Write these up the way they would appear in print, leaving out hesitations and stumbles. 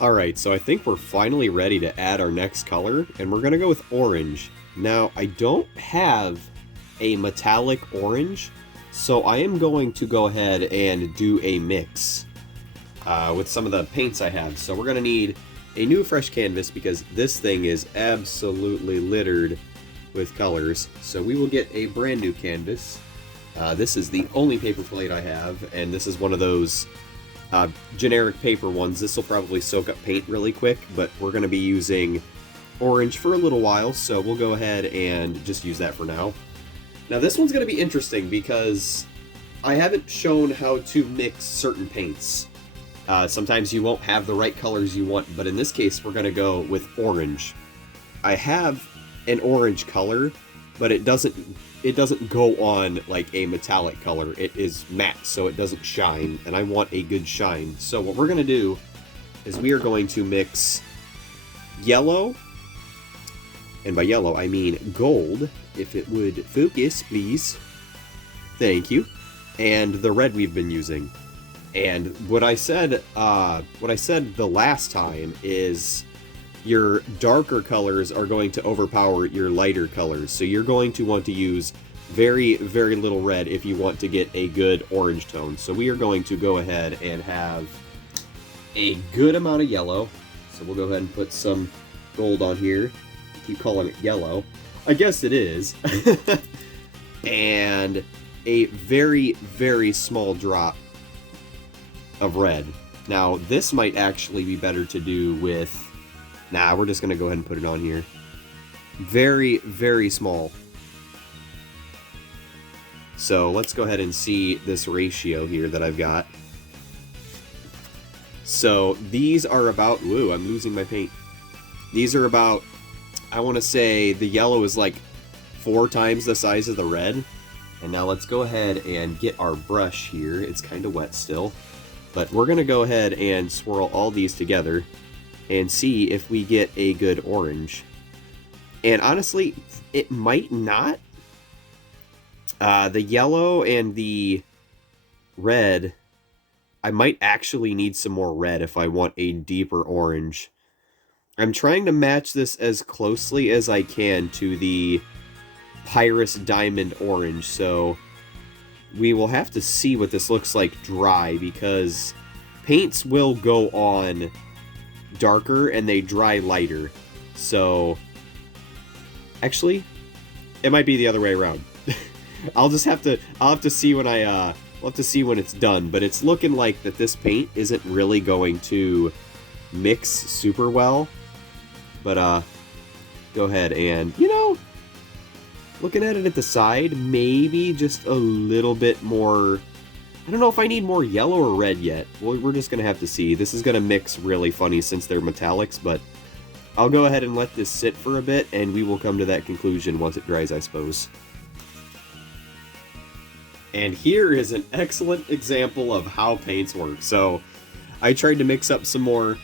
Alright, so I think we're finally ready to add our next color, and we're going to go with orange. Now, I don't have a metallic orange, so I am going to go ahead and do a mix with some of the paints I have. So we're going to need a new fresh canvas because this thing is absolutely littered with colors. So we will get a brand new canvas. This is the only paper plate I have, and this is one of those generic paper ones. This will probably soak up paint really quick, but we're going to be using orange for a little while, so we'll go ahead and just use that for now. Now this one's going to be interesting because I haven't shown how to mix certain paints. Sometimes you won't have the right colors you want, but in this case we're going to go with orange. I have an orange color, but it doesn't go on like a metallic color. It is matte, so it doesn't shine, and I want a good shine. So what we're going to do is we are going to mix yellow, and by yellow I mean gold, if it would focus, please. Thank you. And the red we've been using. And what I said the last time is your darker colors are going to overpower your lighter colors. So you're going to want to use very, very little red if you want to get a good orange tone. So we are going to go ahead and have a good amount of yellow. So we'll go ahead and put some gold on here. Keep calling it yellow. I guess it is. And a very, very small drop of red. Now, this might actually be better to do with... Nah, we're just going to go ahead and put it on here. Very, very small. So let's go ahead and see this ratio here that I've got. So these are about... Woo, I'm losing my paint. These are about... I want to say the yellow is like 4 times the size of the red. And now let's go ahead and get our brush here. It's kind of wet still. But we're going to go ahead and swirl all these together and see if we get a good orange. And honestly, it might not. The yellow and the red, I might actually need some more red if I want a deeper orange. I'm trying to match this as closely as I can to the Pyrus Diamond Orange, so we will have to see what this looks like dry, because paints will go on darker and they dry lighter. So actually, it might be the other way around. I'll have to see when we'll have to see when it's done, but it's looking like that this paint isn't really going to mix super well. But go ahead and, you know, looking at it at the side, maybe just a little bit more. I don't know if I need more yellow or red yet. Well, we're just gonna have to see. This is gonna mix really funny since they're metallics, but I'll go ahead and let this sit for a bit, and we will come to that conclusion once it dries, I suppose. And here is an excellent example of how paints work. So I tried to mix up some more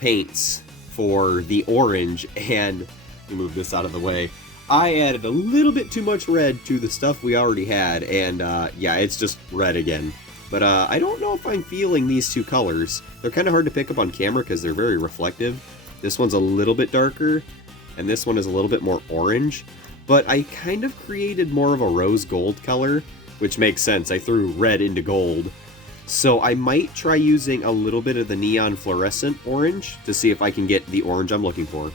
paints for the orange, and let me move this out of the way. I added a little bit too much red to the stuff we already had, and yeah, it's just red again. But I don't know if I'm feeling these two colors. They're kind of hard to pick up on camera because they're very reflective. This one's a little bit darker, and this one is a little bit more orange. But I kind of created more of a rose gold color, which makes sense. I threw red into gold. So I might try using a little bit of the neon fluorescent orange to see if I can get the orange I'm looking for.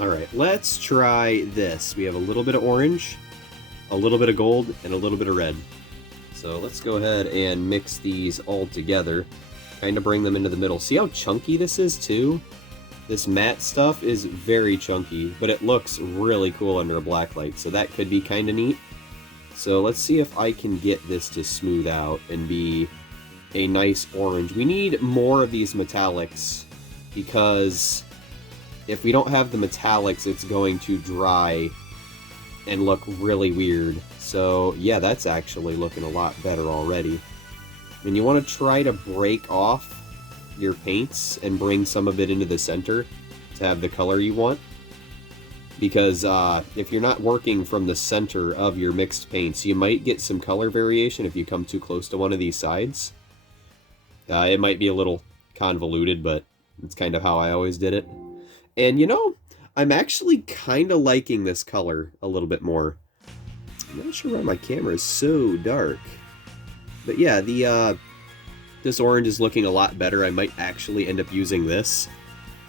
Alright, let's try this. We have a little bit of orange, a little bit of gold, and a little bit of red. So let's go ahead and mix these all together. Kind of bring them into the middle. See how chunky this is too? This matte stuff is very chunky, but it looks really cool under a black light, so that could be kind of neat. So let's see if I can get this to smooth out and be a nice orange. We need more of these metallics, because if we don't have the metallics, it's going to dry and look really weird. So yeah, that's actually looking a lot better already. And you want to try to break off your paints and bring some of it into the center to have the color you want. Because if you're not working from the center of your mixed paints, you might get some color variation if you come too close to one of these sides. It might be a little convoluted, but It's kind of how I always did it. And you know, I'm actually kind of liking this color a little bit more. I'm not sure why my camera is so dark. But yeah, this orange is looking a lot better. I might actually end up using this.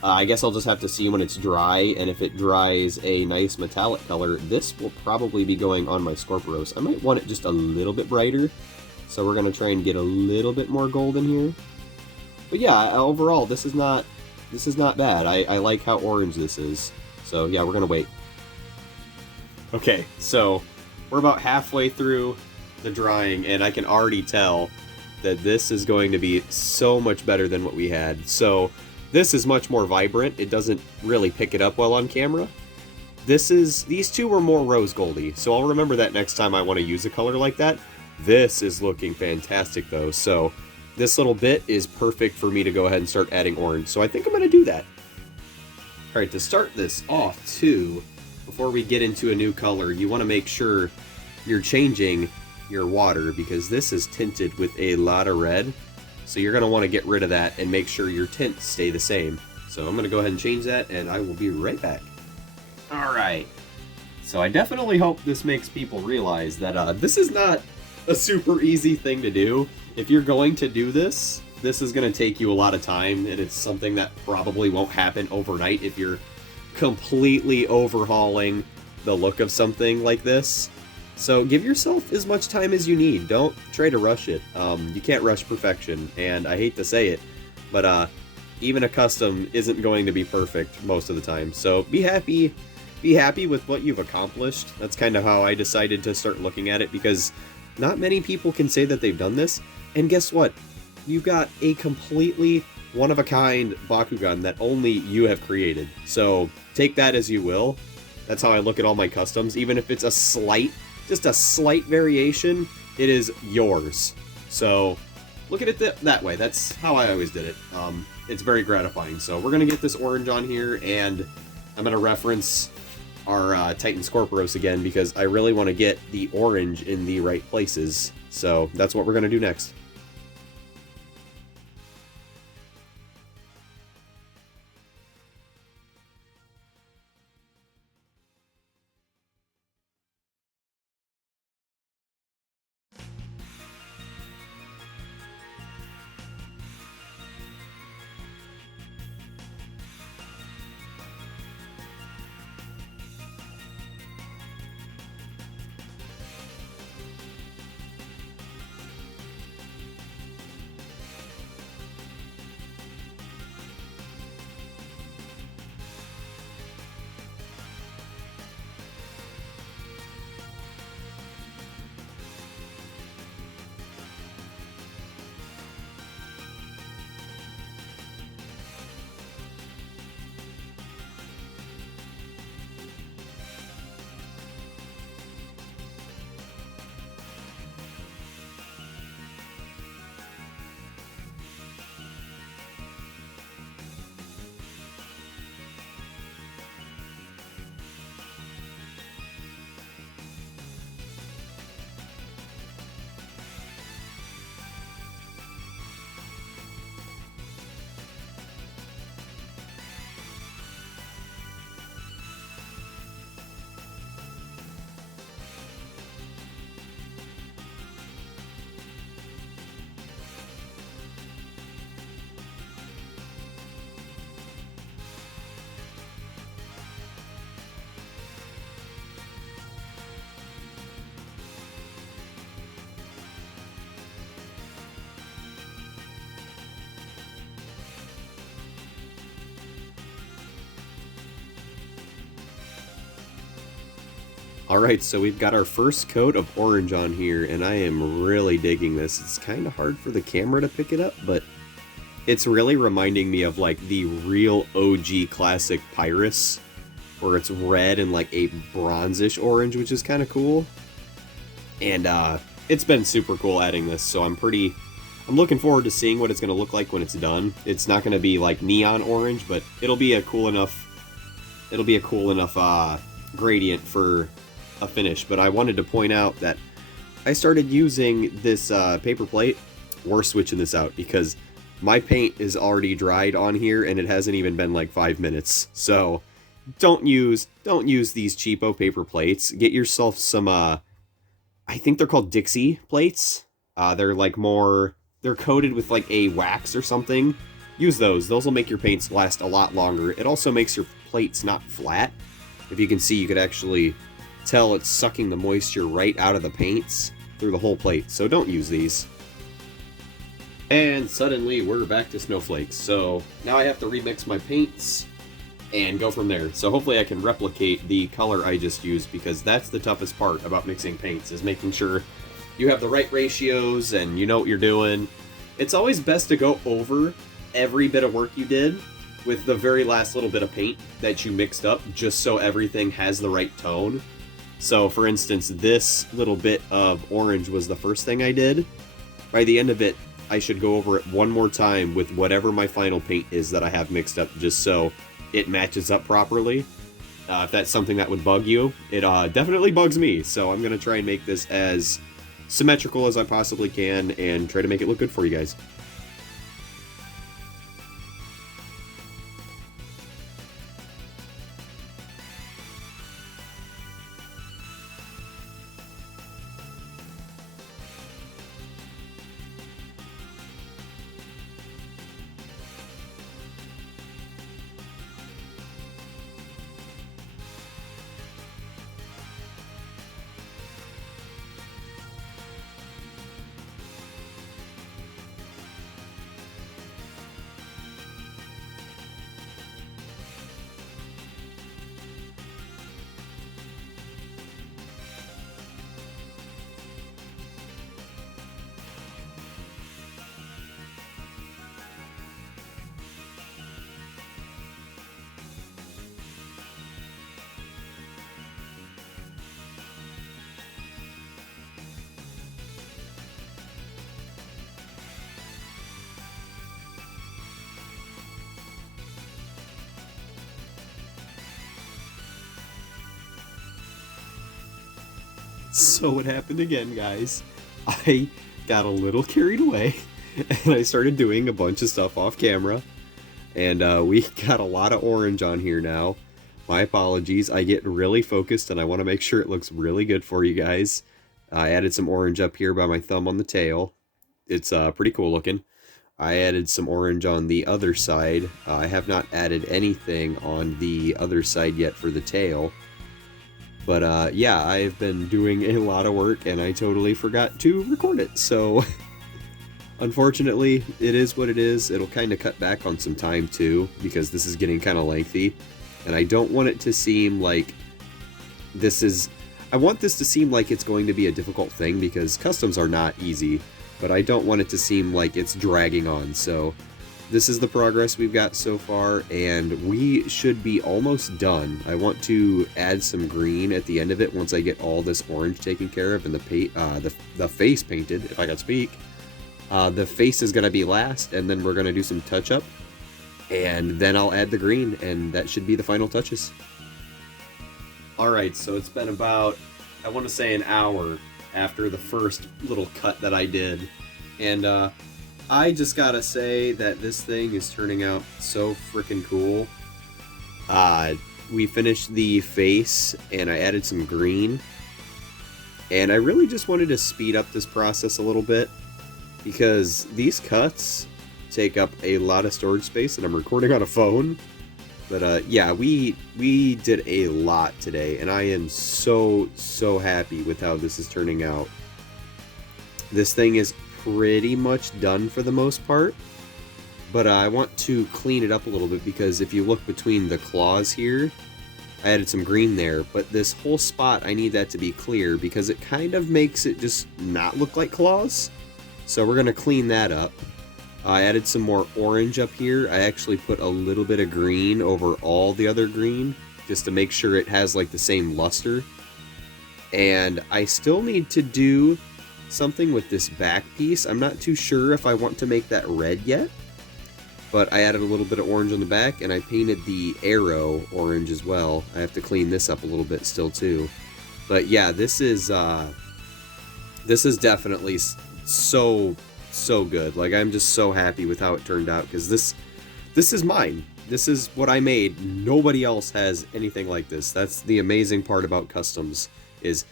I guess I'll just have to see when it's dry, and if it dries a nice metallic color, this will probably be going on my Skorporos. I might want it just a little bit brighter, so we're going to try and get a little bit more gold in here. But yeah, overall, this is not bad. I like how orange this is. So yeah, we're going to wait. Okay, so we're about halfway through the drying, and I can already tell that this is going to be so much better than what we had. So this is much more vibrant. It doesn't really pick it up well on camera. These two were more rose goldy, so I'll remember that next time I want to use a color like that. This is looking fantastic though, so this little bit is perfect for me to go ahead and start adding orange. So I think I'm going to do that. Alright, to start this off too, before we get into a new color, you want to make sure you're changing your water, because this is tinted with a lot of red. So you're going to want to get rid of that and make sure your tints stay the same. So I'm going to go ahead and change that, and I will be right back. Alright, so I definitely hope this makes people realize that this is not a super easy thing to do. If you're going to do this, this is going to take you a lot of time, and it's something that probably won't happen overnight if you're completely overhauling the look of something like this. So give yourself as much time as you need. Don't try to rush it. You can't rush perfection, and I hate to say it, but even a custom isn't going to be perfect most of the time. So be happy with what you've accomplished. That's kind of how I decided to start looking at it, because not many people can say that they've done this. And guess what? You've got a completely one-of-a-kind Bakugan that only you have created. So take that as you will. That's how I look at all my customs. Even if it's just a slight variation, it is yours. So look at it that way. That's how I always did it. It's very gratifying. So we're going to get this orange on here, and I'm going to reference our Titan Skorporos again, because I really want to get the orange in the right places. So that's what we're going to do next. Alright, so we've got our first coat of orange on here, and I am really digging this. It's kind of hard for the camera to pick it up, but it's really reminding me of like the real OG classic Pyrus, where it's red and like a bronzish orange, which is kind of cool. And it's been super cool adding this, so I'm looking forward to seeing what it's going to look like when it's done. It's not going to be like neon orange, but it'll be a cool enough gradient for a finish. But I wanted to point out that I started using this paper plate. We're switching this out because My paint is already dried on here, and it hasn't even been like 5 minutes. So don't use these cheapo paper plates. Get yourself some I think they're called Dixie plates. They're like they're coated with like a wax or something. Use those. Those will make your paints last a lot longer. It also makes your plates not flat. If you can see, you could actually tell it's sucking the moisture right out of the paints through the whole plate. So don't use these. And suddenly we're back to snowflakes. So now I have to remix my paints and go from there. So hopefully I can replicate the color I just used, because that's the toughest part about mixing paints, is making sure you have the right ratios and you know what you're doing. It's always best to go over every bit of work you did with the very last little bit of paint that you mixed up, just so everything has the right tone. So for instance, this little bit of orange was the first thing I did. By the end of it, I should go over it one more time with whatever my final paint is that I have mixed up, just so it matches up properly. If that's something that would bug you, it definitely bugs me. So I'm going to try and make this as symmetrical as I possibly can and try to make it look good for you guys. So what happened again, guys, I got a little carried away and I started doing a bunch of stuff off camera, and we got a lot of orange on here now. My apologies. I get really focused and I want to make sure it looks really good for you guys. I added some orange up here by my thumb on the tail. It's pretty cool looking. I added some orange on the other side. I have not added anything on the other side yet for the tail. But yeah, I've been doing a lot of work and I totally forgot to record it. So unfortunately, it is what it is. It'll kind of cut back on some time too, because this is getting kind of lengthy. And I don't want it to seem like I want this to seem like it's going to be a difficult thing, because customs are not easy. But I don't want it to seem like it's dragging on. So this is the progress we've got so far, and we should be almost done. I want to add some green at the end of it once I get all this orange taken care of and the face painted, if I can speak. The face is going to be last, and then we're going to do some touch-up, and then I'll add the green, and that should be the final touches. Alright, so it's been about, I want to say, an hour after the first little cut that I did, and I just gotta say that this thing is turning out so freaking cool. We finished the face and I added some green, and I really just wanted to speed up this process a little bit, because these cuts take up a lot of storage space and I'm recording on a phone. But yeah, we did a lot today, and I am so happy with how this is turning out. This thing is pretty much done for the most part, but I want to clean it up a little bit, because if you look between the claws here, I added some green there, but this whole spot, I need that to be clear because it kind of makes it just not look like claws. So we're going to clean that up. I added some more orange up here. I actually put a little bit of green over all the other green just to make sure it has like the same luster. And I still need to do something with this back piece. I'm not too sure if I want to make that red yet, but I added a little bit of orange on the back, and I painted the arrow orange as well. I have to clean this up a little bit still too. But yeah, this is definitely so so good. Like, I'm just so happy with how it turned out, because this is mine. This is what I made. Nobody else has anything like this. That's the amazing part about customs, is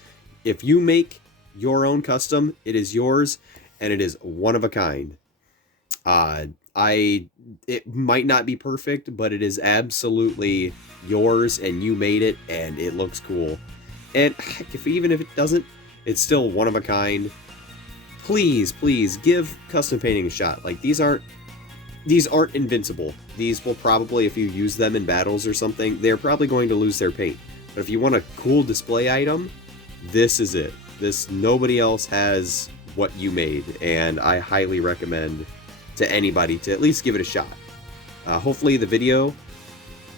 if you make your own custom, it is yours, and it is one of a kind. It might not be perfect, but it is absolutely yours, and you made it, and it looks cool. And heck, even if it doesn't, it's still one of a kind. Please, please give custom painting a shot. Like, these aren't invincible. These will probably, if you use them in battles or something, they're probably going to lose their paint. But if you want a cool display item, this is it. Nobody else has what you made, and I highly recommend to anybody to at least give it a shot. Hopefully the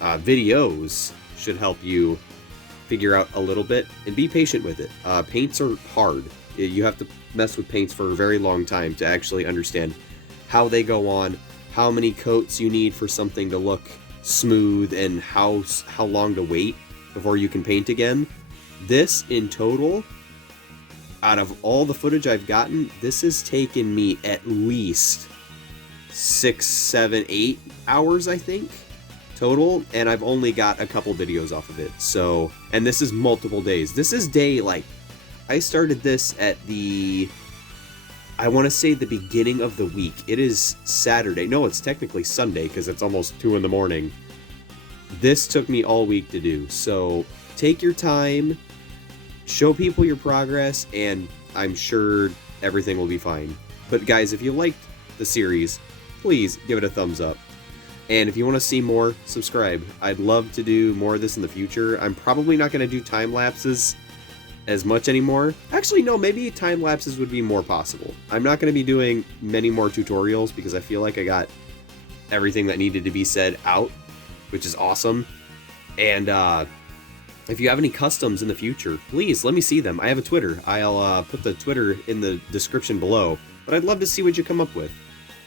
videos should help you figure out a little bit, and be patient with it. Paints are hard. You have to mess with paints for a very long time to actually understand how they go on, how many coats you need for something to look smooth, and how long to wait before you can paint again. This, in total, out of all the footage I've gotten, this has taken me at least 6, 7, 8 hours, I think, total, and I've only got a couple videos off of it. So, and this is multiple days. This is day, like, I started this at I want to say the beginning of the week. It is Saturday. No, it's technically Sunday, because it's almost 2 in the morning. This took me all week to do. So take your time, show people your progress, and I'm sure everything will be fine. But guys, if you liked the series, please give it a thumbs up. And if you want to see more, subscribe. I'd love to do more of this in the future. I'm probably not going to do time lapses as much anymore. Actually, no, maybe time lapses would be more possible. I'm not going to be doing many more tutorials, because I feel like I got everything that needed to be said out, which is awesome. And if you have any customs in the future, please let me see them. I have a Twitter. I'll put the Twitter in the description below, but I'd love to see what you come up with.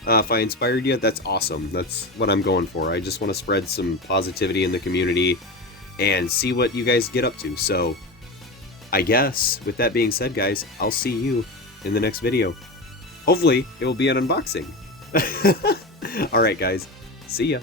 If I inspired you, that's awesome. That's what I'm going for. I just want to spread some positivity in the community and see what you guys get up to. So I guess, with that being said, guys, I'll see you in the next video. Hopefully, it will be an unboxing. Alright, guys. See ya.